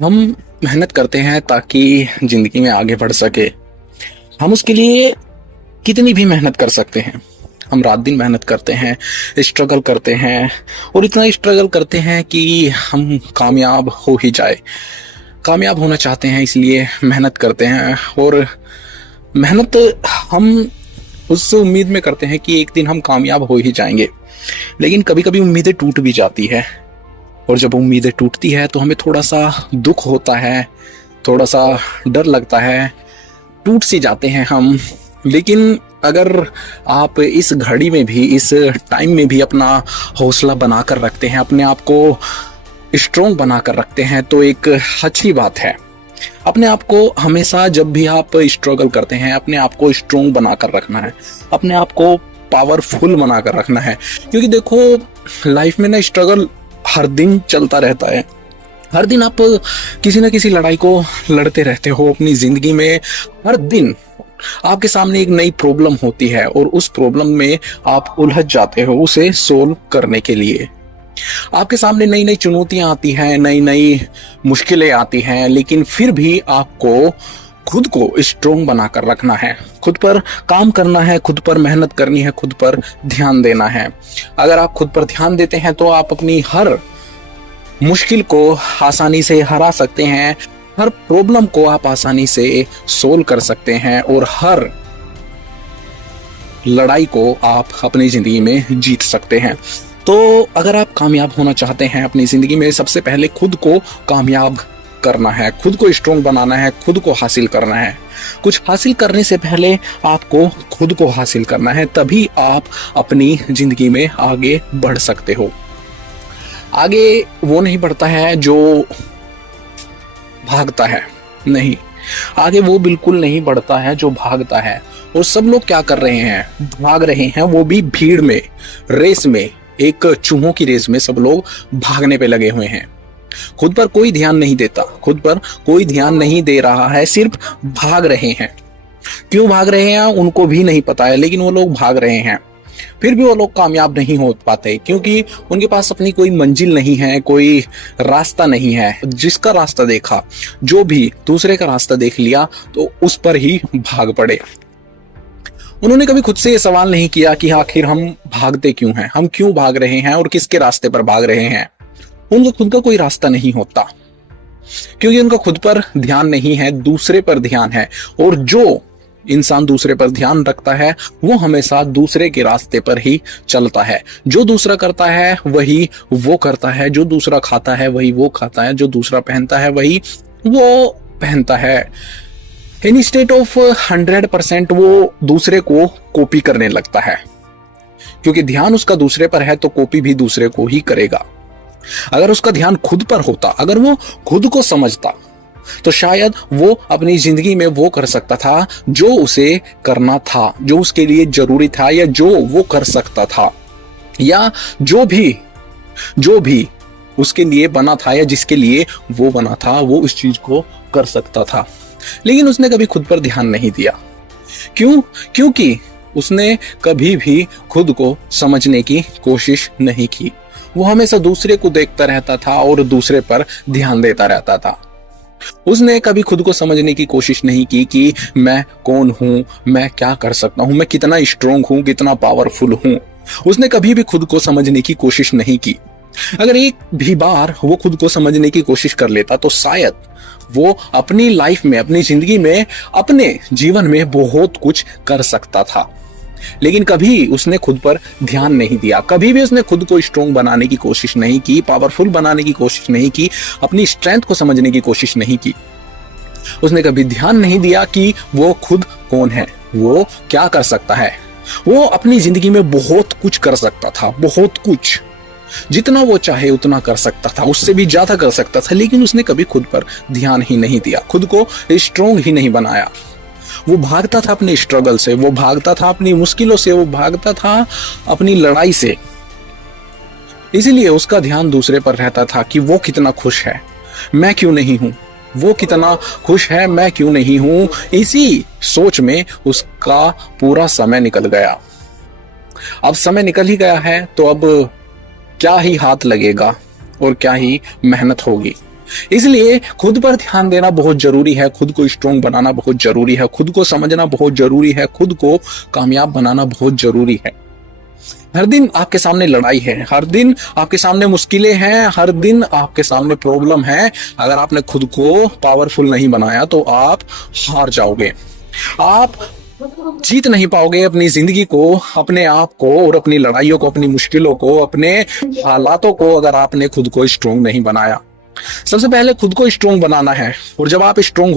हम मेहनत करते हैं ताकि जिंदगी में आगे बढ़ सके। हम उसके लिए कितनी भी मेहनत कर सकते हैं। हम रात दिन मेहनत करते हैं, स्ट्रगल करते हैं और इतना स्ट्रगल करते हैं कि हम कामयाब हो ही जाए। कामयाब होना चाहते हैं इसलिए मेहनत करते हैं और मेहनत हम उस उम्मीद में करते हैं कि एक दिन हम कामयाब हो ही जाएंगे। लेकिन कभी कभी उम्मीदें टूट भी जाती है और जब उम्मीदें टूटती है तो हमें थोड़ा सा दुख होता है, थोड़ा सा डर लगता है, टूट सी जाते हैं हम। लेकिन अगर आप इस घड़ी में भी, इस टाइम में भी अपना हौसला बनाकर रखते हैं, अपने आप को स्ट्रोंग बनाकर रखते हैं तो एक अच्छी बात है। अपने आप को हमेशा जब भी आप स्ट्रगल करते हैं अपने आप को स्ट्रोंग बनाकर रखना है, अपने आप को पावरफुल बनाकर रखना है। क्योंकि देखो लाइफ में ना स्ट्रगल हर दिन चलता रहता है। हर दिन आप किसी ना किसी लड़ाई को लड़ते रहते हो अपनी जिंदगी में। हर दिन आपके सामने एक नई प्रॉब्लम होती है और उस प्रॉब्लम में आप उलझ जाते हो उसे सोल्व करने के लिए। आपके सामने नई नई चुनौतियां आती हैं, नई नई मुश्किलें आती हैं, लेकिन फिर भी आपको खुद को स्ट्रोंग बनाकर रखना है, खुद पर काम करना है, खुद पर मेहनत करनी है, खुद पर ध्यान देना है। अगर आप खुद पर ध्यान देते हैं तो आप अपनी हर मुश्किल को आसानी से हरा सकते हैं, हर प्रॉब्लम को आप आसानी से सोल्व कर सकते हैं और हर लड़ाई को आप अपनी जिंदगी में जीत सकते हैं। तो अगर आप कामयाब होना चाहते हैं अपनी जिंदगी में, सबसे पहले खुद को कामयाब करना है, खुद को स्ट्रोंग बनाना है, खुद को हासिल करना है। कुछ हासिल करने से पहले आपको खुद को हासिल करना है, तभी आप अपनी जिंदगी में आगे बढ़ सकते हो। आगे वो नहीं बढ़ता है जो भागता है, नहीं, आगे वो बिल्कुल नहीं बढ़ता है जो भागता है। और सब लोग क्या कर रहे हैं, भाग रहे हैं, वो भी भीड़ में, रेस में, एक चूहों की रेस में सब लोग भागने पे लगे हुए हैं। खुद पर कोई ध्यान नहीं देता, खुद पर कोई ध्यान नहीं दे रहा है, सिर्फ भाग रहे हैं। क्यों भाग रहे हैं उनको भी नहीं पता है, लेकिन वो लोग भाग रहे हैं। फिर भी वो लोग कामयाब नहीं हो पाते क्योंकि उनके पास अपनी कोई मंजिल नहीं है, कोई रास्ता नहीं है। जिसका रास्ता देखा, जो भी दूसरे का रास्ता देख लिया तो उस पर ही भाग पड़े। उन्होंने कभी खुद से ये सवाल नहीं किया कि आखिर हम भागते क्यों हैं, हम क्यों भाग रहे हैं और किसके रास्ते पर भाग रहे हैं। उनका खुद का कोई रास्ता नहीं होता क्योंकि उनका खुद पर ध्यान नहीं है, दूसरे पर ध्यान है। और जो इंसान दूसरे पर ध्यान रखता है वो हमेशा दूसरे के रास्ते पर ही चलता है। जो दूसरा करता है वही वो करता है, जो दूसरा खाता है वही वो खाता है, जो दूसरा पहनता है वही वो पहनता है। इंस्टेड ऑफ 100% वो दूसरे को कॉपी करने लगता है, क्योंकि ध्यान उसका दूसरे पर है तो कॉपी भी दूसरे को ही करेगा। अगर उसका ध्यान खुद पर होता, अगर वो खुद को समझता, तो शायद वो अपनी जिंदगी में वो कर सकता था जो उसे करना था, जो उसके लिए जरूरी था, या जो वो कर सकता था, या जो भी उसके लिए बना था, या जिसके लिए वो बना था वो उस चीज को कर सकता था। लेकिन उसने कभी खुद पर ध्यान नहीं दिया। क्यों? क्योंकि उसने कभी भी खुद को समझने की कोशिश नहीं की। वो हमेशा दूसरे को देखता रहता था और दूसरे पर ध्यान देता रहता था। उसने कभी खुद को समझने की कोशिश नहीं की कि मैं कौन हूं, मैं क्या कर सकता हूं, मैं कितना स्ट्रोंग हूं, कितना पावरफुल हूं। उसने कभी भी खुद को समझने की कोशिश नहीं की। अगर एक भी बार वो खुद को समझने की कोशिश कर लेता तो शायद वो अपनी लाइफ में, अपनी जिंदगी में, अपने जीवन में बहुत कुछ कर सकता था। लेकिन कभी उसने खुद पर ध्यान नहीं दिया, कभी भी उसने खुद को स्ट्रोंग बनाने की कोशिश नहीं की, पावरफुल बनाने की कोशिश नहीं की, अपनी स्ट्रेंथ को समझने की कोशिश नहीं की। उसने कभी ध्यान नहीं दिया कि वो खुद कौन है, वो क्या कर सकता है। वो अपनी जिंदगी में बहुत कुछ कर सकता था, बहुत कुछ, जितना वो चाहे उतना कर सकता था, उससे भी ज्यादा कर सकता था। लेकिन उसने कभी खुद पर ध्यान ही नहीं दिया, खुद को स्ट्रोंग ही नहीं बनाया। वो भागता था अपने स्ट्रगल से, वो भागता था अपनी मुश्किलों से, वो भागता था अपनी लड़ाई से। इसीलिए उसका ध्यान दूसरे पर रहता था कि वो कितना खुश है, मैं क्यों नहीं हूं, वो कितना खुश है, मैं क्यों नहीं हूं। इसी सोच में उसका पूरा समय निकल गया। अब समय निकल ही गया है तो अब क्या ही हाथ लगेगा और क्या ही मेहनत होगी। इसलिए खुद पर ध्यान देना बहुत जरूरी है, खुद को स्ट्रोंग बनाना बहुत जरूरी है, खुद को समझना बहुत जरूरी है, खुद को कामयाब बनाना बहुत जरूरी है। हर दिन आपके सामने लड़ाई है, हर दिन आपके सामने मुश्किलें हैं, हर दिन आपके सामने प्रॉब्लम है। अगर आपने खुद को पावरफुल नहीं बनाया तो आप हार जाओगे, आप जीत नहीं पाओगे अपनी जिंदगी को, अपने आप को और अपनी लड़ाइयों को, अपनी मुश्किलों को, अपने हालातों को, अगर आपने खुद को स्ट्रोंग नहीं बनाया। सबसे पहले खुद को स्ट्रोंग बनाना है, और जब आप स्ट्रोंग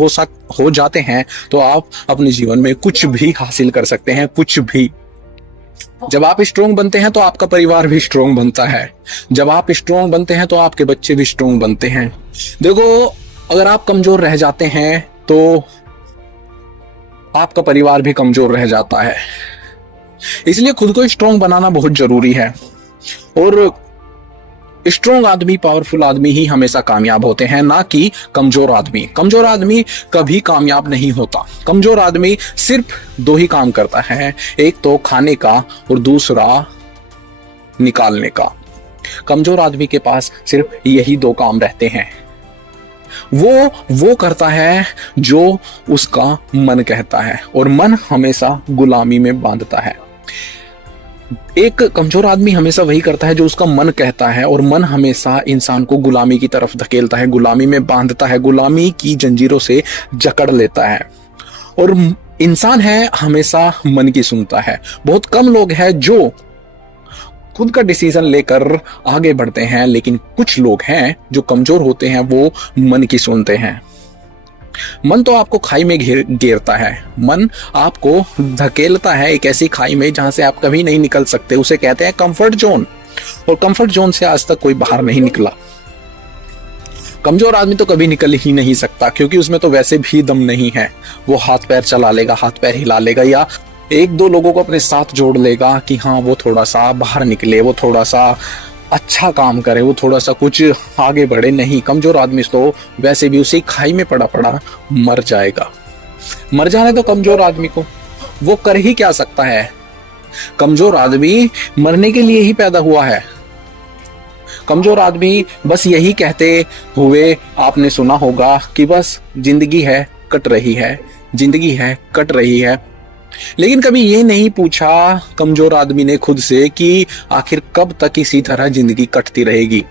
हो जाते हैं तो आप अपने जीवन में कुछ भी हासिल कर सकते हैं, कुछ भी। जब आप स्ट्रोंग बनते हैं तो आपका परिवार भी स्ट्रोंग बनता है, जब आप स्ट्रोंग बनते हैं तो आपके बच्चे भी स्ट्रोंग बनते हैं। देखो, अगर आप कमजोर रह जाते हैं तो आपका परिवार भी कमजोर रह जाता है। इसलिए खुद को स्ट्रोंग बनाना बहुत जरूरी है, और स्ट्रोंग आदमी, पावरफुल आदमी ही हमेशा कामयाब होते हैं, ना कि कमजोर आदमी। कमजोर आदमी कभी कामयाब नहीं होता। कमजोर आदमी सिर्फ दो ही काम करता है, एक तो खाने का और दूसरा निकालने का। कमजोर आदमी के पास सिर्फ यही दो काम रहते हैं। वो करता है जो उसका मन कहता है, और मन हमेशा गुलामी में बांधता है। एक कमजोर आदमी हमेशा वही करता है जो उसका मन कहता है, और मन हमेशा इंसान को गुलामी की तरफ धकेलता है, गुलामी में बांधता है, गुलामी की जंजीरों से जकड़ लेता है। और इंसान है हमेशा मन की सुनता है। बहुत कम लोग हैं जो खुद का डिसीजन लेकर आगे बढ़ते हैं, लेकिन कुछ लोग हैं जो कमजोर होते हैं, वो मन की सुनते हैं। मन तो आपको खाई में घेरता है, मन आपको धकेलता है एक ऐसी खाई में जहां से आप कभी नहीं निकल सकते। उसे कहते हैं कंफर्ट जोन, और कंफर्ट जोन से आज तक कोई बाहर नहीं निकला। कमजोर आदमी तो कभी निकल ही नहीं सकता, क्योंकि उसमें तो वैसे भी दम नहीं है। वो हाथ पैर चला लेगा, हाथ पैर हिला लेगा, या एक दो लोगों को अपने साथ जोड़ लेगा कि हाँ वो थोड़ा सा बाहर निकले, वो थोड़ा सा अच्छा काम करे, वो थोड़ा सा कुछ आगे बढ़े। नहीं, कमजोर आदमी तो वैसे भी उसी खाई में पड़ा पड़ा मर जाएगा। मर जाने तो कमजोर आदमी को, वो कर ही क्या सकता है। कमजोर आदमी मरने के लिए ही पैदा हुआ है। कमजोर आदमी बस यही कहते हुए आपने सुना होगा कि बस जिंदगी है कट रही है, जिंदगी है कट रही है। लेकिन कभी ये नहीं पूछा कमजोर आदमी ने खुद से कि आखिर कब तक इसी तरह जिंदगी कटती रहेगी।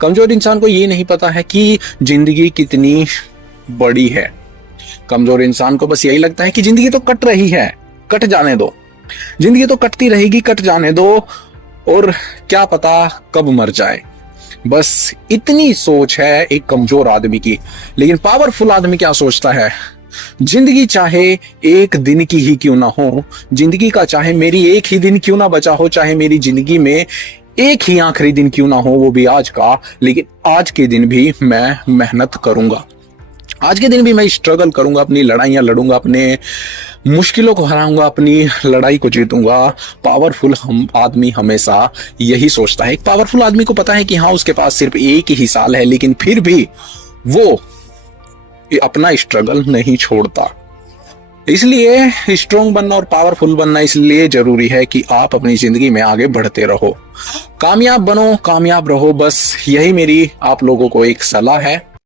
कमजोर इंसान को ये नहीं पता है कि जिंदगी कितनी बड़ी है। कमजोर इंसान को बस यही लगता है कि जिंदगी तो कट रही है, कट जाने दो, जिंदगी तो कटती रहेगी, कट जाने दो, और क्या पता कब मर जाए। बस इतनी सोच है एक कमजोर आदमी की। लेकिन पावरफुल आदमी क्या सोचता है? जिंदगी चाहे एक दिन की ही क्यों ना हो, जिंदगी का चाहे मेरी एक ही दिन क्यों ना बचा हो, चाहे मेरी जिंदगी में एक ही आखिरी दिन क्यों ना हो, वो भी आज का, लेकिन आज के दिन भी मैं मेहनत करूंगा, आज के दिन भी मैं स्ट्रगल करूंगा, अपनी लड़ाइयां लड़ूंगा, अपने मुश्किलों को हराऊंगा, अपनी लड़ाई को जीतूंगा। पावरफुल आदमी हमेशा यही सोचता है। एक पावरफुल आदमी को पता है कि हाँ उसके पास सिर्फ एक ही साल है, लेकिन फिर भी वो अपना स्ट्रगल नहीं छोड़ता। इसलिए स्ट्रोंग बनना और पावरफुल बनना इसलिए जरूरी है कि आप अपनी जिंदगी में आगे बढ़ते रहो, कामयाब बनो, कामयाब रहो। बस यही मेरी आप लोगों को एक सलाह है।